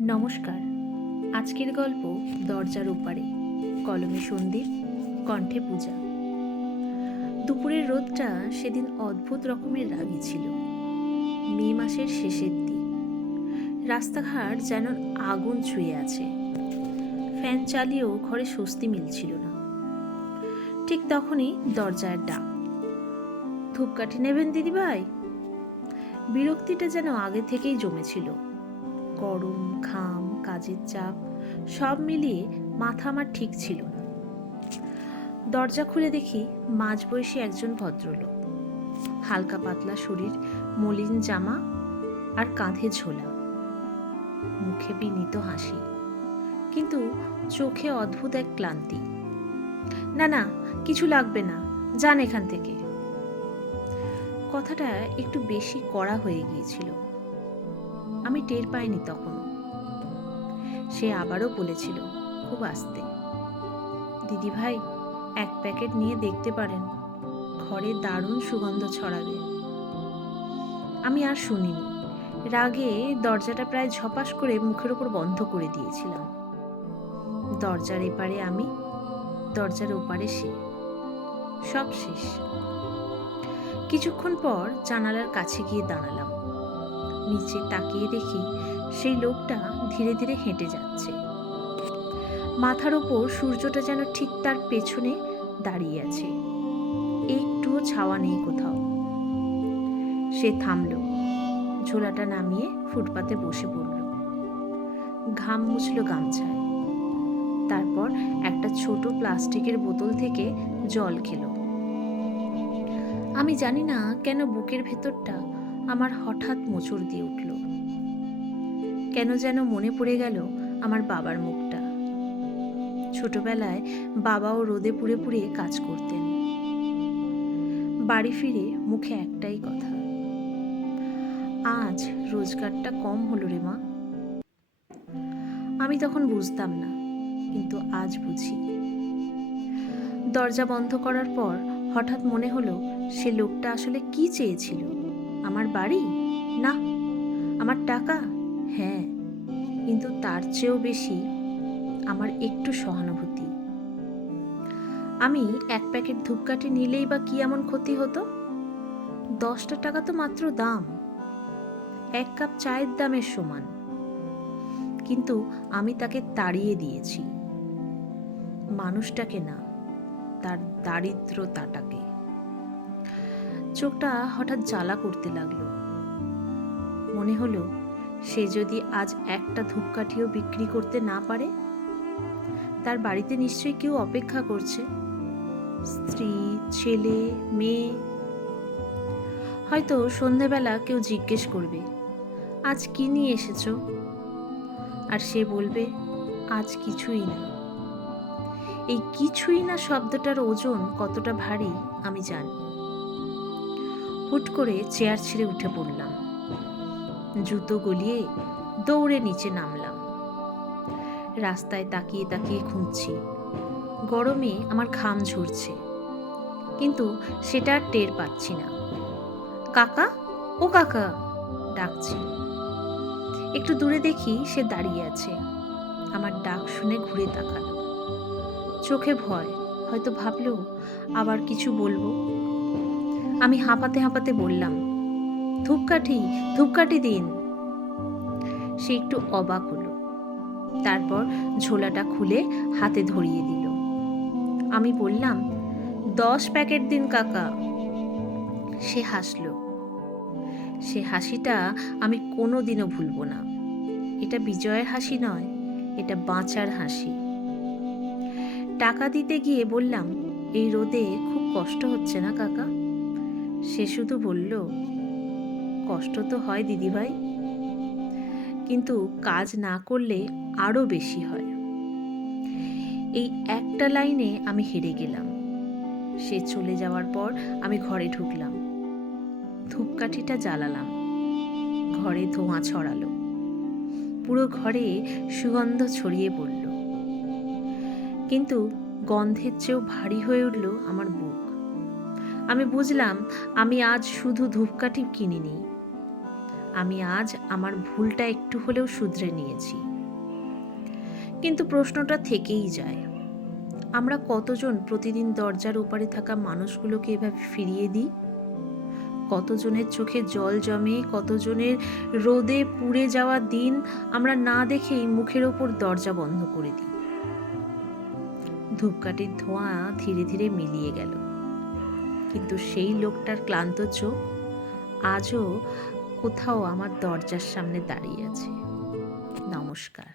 নমস্কার। আজকের গল্প দরজার ওপারে। কলমে সন্দীপ, কণ্ঠে পূজা। দুপুরের রোদটা সেদিন অদ্ভুত রকমের রাগী ছিল। মে মাসের শেষের দিক। রাস্তাঘাট যেন আগুন ছুঁয়ে আছে। ফ্যান চালিয়েও ঘরে স্বস্তি মিলছিল না। ঠিক তখনই দরজার ডাক। ধূপকাঠি নেবেন দিদিভাই? বিরক্তিটা যেন আগে থেকেই জমেছিল। গরম, ঘাম, কাজের চাপ সব মিলিয়ে মাথা আমার ঠিক ছিল না। দরজা খুলে দেখি মাঝবয়সী একজন ভদ্রলোক। হালকা পাতলা শরীর, মলিন জামা আর কাঁধে ঝোলা। মুখে বিনীত হাসি, কিন্তু চোখে অদ্ভুত এক ক্লান্তি। না না, কিছু লাগবে না, যান এখান থেকে। কথাটা একটু বেশি কড়া হয়ে গিয়েছিল। আমি টের পাইনি তখন। সে আবারও বলেছিল খুব আস্তে, দিদিভাই, এক প্যাকেট নিয়ে দেখতে পারেন, ঘরে দারুণ সুগন্ধ ছড়াবে। আমি আর শুনিনি। রাগে দরজাটা প্রায় ঝপাস করে মুখের ওপর বন্ধ করে দিয়েছিলাম। দরজার এপারে আমি, দরজার ওপারে সে। সব শেষ। কিছুক্ষণ পর জানালার কাছে গিয়ে দাঁড়ালাম। নিচে তাকিয়ে দেখি সেই লোকটা ধীরে ধীরে হেঁটে যাচ্ছে। মাথার ওপর সূর্যটা যেন ঠিক তার পেছনে দাঁড়িয়ে আছে। একটুও ছাওয়া নেই কোথাও। সে থামল, ঝোলাটা নামিয়ে ফুটপাতে বসে পড়ল। ঘাম মুছল গামছায়। তারপর একটা ছোট প্লাস্টিকের বোতল থেকে জল খেল। আমি জানি না কেন বুকের ভেতরটা আমার হঠাৎ মোচড় দিয়ে উঠল। কেন যেন মনে পড়ে গেল আমার বাবার মুখটা। ছোটবেলায় বাবাও রোদে পুড়ে পুড়ে কাজ করতেন। বাড়ি ফিরে মুখে একটাই কথা, আজ রোজগারটা কম হলো রে মা। আমি তখন বুঝতাম না, কিন্তু আজ বুঝি। দরজা বন্ধ করার পর হঠাৎ মনে হলো সে লোকটা আসলে কি চেয়েছিল। আমার বাড়ি? না। আমার টাকা? হ্যাঁ, কিন্তু তার চেয়েও বেশি আমার একটু সহানুভূতি। আমি এক প্যাকেট ধূপকাঠি নিলেই বা কি এমন ক্ষতি হতো? 10টা টাকা তো মাত্র দাম, এক কাপ চায়ের দামের সমান। কিন্তু আমি তাকে তাড়িয়ে দিয়েছি। মানুষটাকে না, তার দারিদ্রতাটাকে। চোখটা হঠাৎ জ্বালা করতে লাগলো। মনে হলো সে যদি আজ একটা ধূপকাঠিও বিক্রি করতে না পারে, তার বাড়িতে নিশ্চয়ই কেউ অপেক্ষা করছে। স্ত্রী, ছেলে, মেয়ে। হয়তো সন্ধেবেলা কেউ জিজ্ঞেস করবে, আজ কি নিয়ে এসেছো? আর সে বলবে, আজ কিছুই না। এই কিছুই না শব্দটার ওজন কতটা ভারী আমি জানি। হুট করে চেয়ার ছেড়ে উঠে পড়লাম। জুতো গলিয়ে দৌড়ে নিচে নামলাম। রাস্তায় তাকিয়ে তাকিয়ে খুঁজছি। গরমে আমার ঘাম ঝরছে, কিন্তু সেটা আর টের পাচ্ছি না। কাকা, ও কাকা, ডাকছি। একটু দূরে দেখি সে দাঁড়িয়ে আছে। আমার ডাক শুনে ঘুরে তাকালো। চোখে ভয়, হয়তো ভাবলো আবার কিছু বলবো। আমি হাঁপাতে হাঁপাতে বললাম, ধূপকাঠি, ধূপকাঠি দিন। সে একটু অবাক হলো, তারপর ঝোলাটা খুলে হাতে ধরিয়ে দিল। আমি বললাম, 10 প্যাকেট দিন কাকা। সে হাসলো। সে হাসিটা আমি কোনোদিনও ভুলবো না। এটা বিজয়ের হাসি নয়, এটা বাঁচার হাসি। টাকা দিতে গিয়ে বললাম, এই রোদে খুব কষ্ট হচ্ছে না কাকা? সে শুধু বলল, কষ্ট তো হয় দিদিভাই, কিন্তু কাজ না করলে আরো বেশি হয়। এই একটা লাইনে আমি হেরে গেলাম। সে চলে যাওয়ার পর আমি ঘরে ঢুকলাম। ধূপকাঠিটা জ্বালালাম। ঘরে ধোঁয়া ছড়ালো। পুরো ঘরে সুগন্ধ ছড়িয়ে পড়ল। কিন্তু গন্ধের চেয়েও ভারী হয়ে উঠল আমার বুক। আমি বুঝলাম আমি আজ শুধু ধূপকাঠি কিনিনি, আমি আজ আমার ভুলটা একটু হলেও শুধরে নিয়েছি। কিন্তু প্রশ্নটা থেকেই যায়, আমরা কতজন প্রতিদিন দরজার ওপারে থাকা মানুষগুলোকে এভাবে ফিরিয়ে দিই? কতজনের চোখে জল জমে, কতজনের রোদে পুড়ে যাওয়া দিন আমরা না দেখেই মুখের ওপর দরজা বন্ধ করে দিই। ধূপকাঠির ধোঁয়া ধীরে ধীরে মিলিয়ে গেল, কিন্তু সেই লোকটার ক্লান্ত চোখ আজও কোথাও আমার দরজার সামনে দাঁড়িয়ে আছে। নমস্কার।